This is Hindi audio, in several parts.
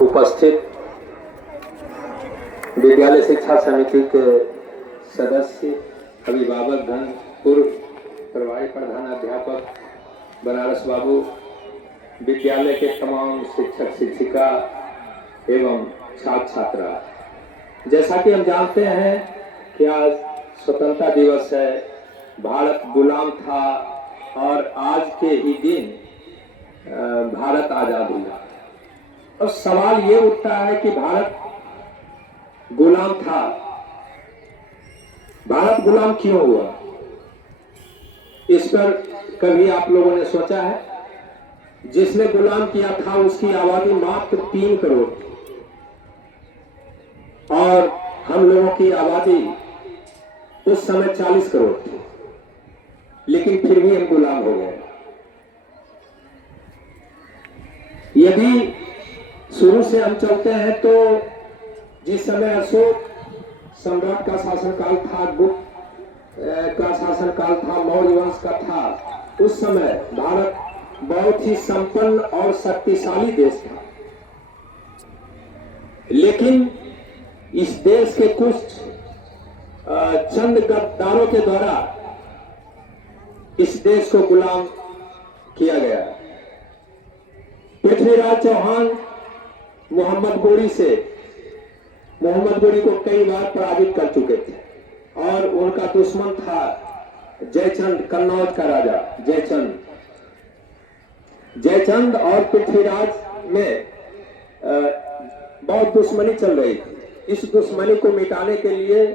उपस्थित विद्यालय शिक्षा समिति के सदस्य, अभिभावकगण, पूर्व प्रभारी प्रधानाध्यापक बनारस बाबू, विद्यालय के तमाम शिक्षक शिक्षिका एवं छात्र छात्रा, जैसा कि हम जानते हैं कि आज स्वतंत्रता दिवस है, भारत गुलाम था और आज के ही दिन भारत आजाद हुआ। और सवाल ये उठता है कि भारत गुलाम था, भारत गुलाम क्यों हुआ? इस पर कभी आप लोगों ने सोचा है? जिसने गुलाम किया था उसकी आबादी मात्र 3 करोड़ थी और हम लोगों की आबादी उस समय 40 करोड़ थी, लेकिन फिर भी हम गुलाम हो गए। यदि शुरू से हम चलते हैं तो जिस समय अशोक सम्राट का शासनकाल था, गुप्त का शासनकाल था, मौर्य वंश का था, उस समय भारत बहुत ही संपन्न और शक्तिशाली देश था। लेकिन इस देश के कुछ चंद गद्दारों के द्वारा इस देश को गुलाम किया गया। पृथ्वीराज चौहान मोहम्मद गोरी को कई बार पराजित कर चुके थे और उनका दुश्मन था जयचंद, कन्नौज का राजा जयचंद और पृथ्वीराज में बहुत दुश्मनी चल रही थी। इस दुश्मनी को मिटाने के लिए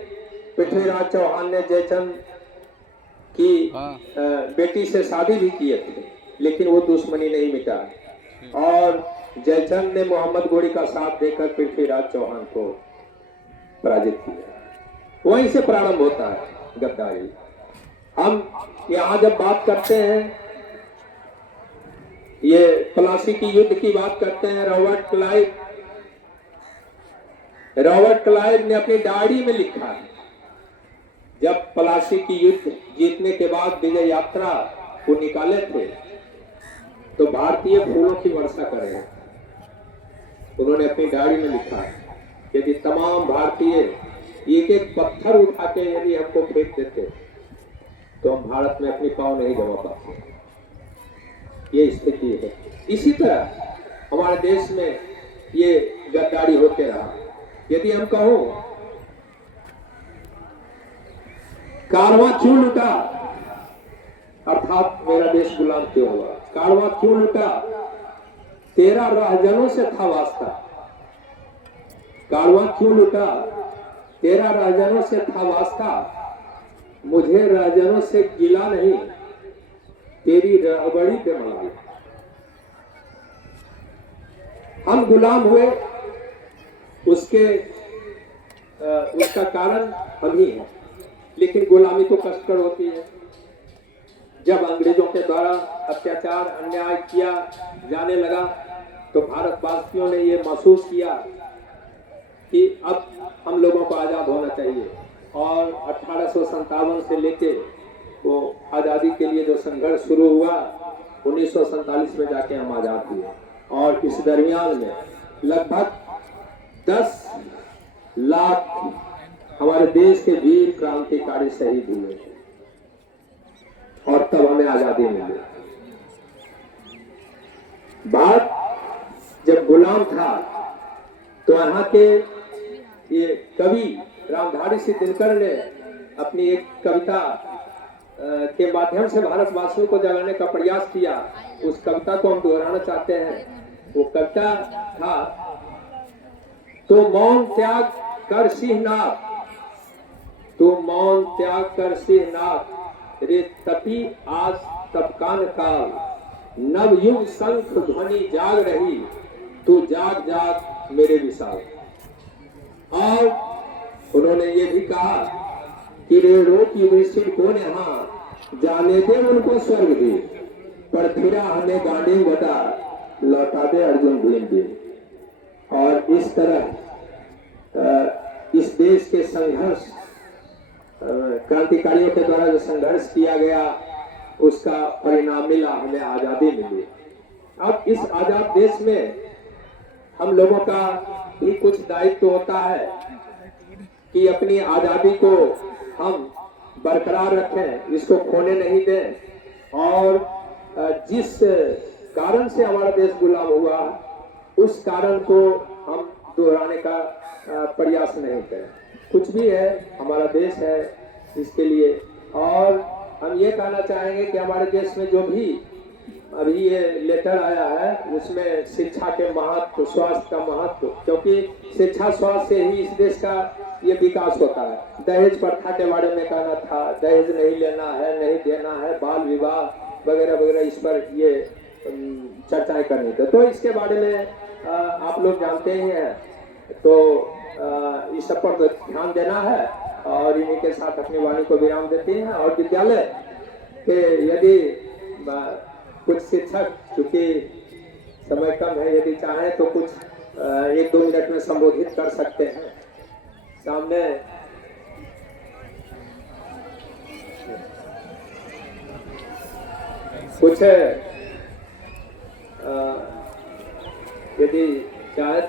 पृथ्वीराज चौहान ने जयचंद की बेटी से शादी भी किए थे, लेकिन वो दुश्मनी नहीं मिटा और जयचंद ने मोहम्मद गोरी का साथ देकर पृथ्वीराज चौहान को पराजित किया। वहीं से प्रारंभ होता है गद्दारी। हम यहाँ जब बात करते हैं, ये प्लासी की युद्ध की बात करते हैं, रॉबर्ट क्लाइव ने अपनी डायरी में लिखा है, जब प्लासी की युद्ध जीतने के बाद विजय यात्रा को निकाले थे तो भारतीय फूलों की वर्षा कर रहे थे। उन्होंने अपनी डायरी में लिखा है, यदि तमाम भारतीय एक एक पत्थर उठा के यदि हमको फेंक देते तो हम भारत में अपनी पांव नहीं जमा पाते। ये स्थिति है। इसी तरह हमारे देश में ये गद्दारी होते रहा। यदि हम कहो कारवां क्यों लुटा, अर्थात मेरा देश गुलाम क्यों हुआ? कारवां क्यों लुटा? तेरा राहजनों से था वास्ता। कारवां क्यों लुटा? तेरा राहजनों से था वास्ता। मुझे राहजनों से गिला नहीं, तेरी रहबड़ी पे मनाई। हम गुलाम हुए, उसका कारण हम ही है। लेकिन गुलामी तो कष्टकर होती है। जब अंग्रेजों के द्वारा अत्याचार अन्याय किया जाने लगा तो भारतवासियों ने ये महसूस किया कि अब हम लोगों को आज़ाद होना चाहिए और 1857 से लेके वो आज़ादी के लिए जो संघर्ष शुरू हुआ, 1947 में जाके हम आज़ाद हुए। और इस दरमियान में लगभग 10 लाख हमारे देश के वीर क्रांतिकारी शहीद हुए और तब हमें आज़ादी मिली। भारत जब गुलाम था तो यहाँ के ये कवि रामधारी सिंह दिनकर ने अपनी एक कविता के माध्यम से भारतवासियों को जगाने का प्रयास किया। उस कविता को हम दोहराना चाहते हैं। वो कविता था, तो मौन त्याग कर सिंहनाथ, तो मौन त्याग कर सिंहनाथ, रे तपी आज तपकान काल, नवयुग शंख ध्वनि जाग रही, तू जाग जाग मेरे विशाल। और उन्होंने ये भी कहा कि रेड़ों की युधिष्ठिर को यहाँ जाने दे उनको स्वर्ग दे, पर फिरा हमें गांडी बता, लौटा दे अर्जुन भीम भी। और इस तरह इस देश के संघर्ष, क्रांतिकारियों के द्वारा जो संघर्ष किया गया, उसका परिणाम मिला, हमें आजादी मिली। अब इस आजाद देश में हम लोगों का भी कुछ दायित्व होता है कि अपनी आज़ादी को हम बरकरार रखें, इसको खोने नहीं दें और जिस कारण से हमारा देश गुलाम हुआ उस कारण को हम दोहराने का प्रयास नहीं करें। कुछ भी है, हमारा देश है, इसके लिए। और हम ये कहना चाहेंगे कि हमारे देश में जो भी अभी ये लेटर आया है उसमें शिक्षा के महत्व, स्वास्थ्य का महत्व, क्योंकि शिक्षा स्वास्थ्य से ही इस देश का ये विकास होता है। दहेज प्रथा के बारे में कहना था, दहेज नहीं लेना है, नहीं देना है, बाल विवाह वगैरह वगैरह, इस पर ये चर्चाएं करनी थी। तो इसके बारे में आप लोग जानते ही हैं, तो इस सब पर ध्यान देना है और इन्हीं के साथ अपनी वाणी को विराम देते हैं। और विद्यालय के यदि कुछ शिक्षक, चूंकि समय कम है, यदि चाहें तो कुछ 1-2 मिनट में संबोधित कर सकते हैं। सामने कुछ यदि चाहे तो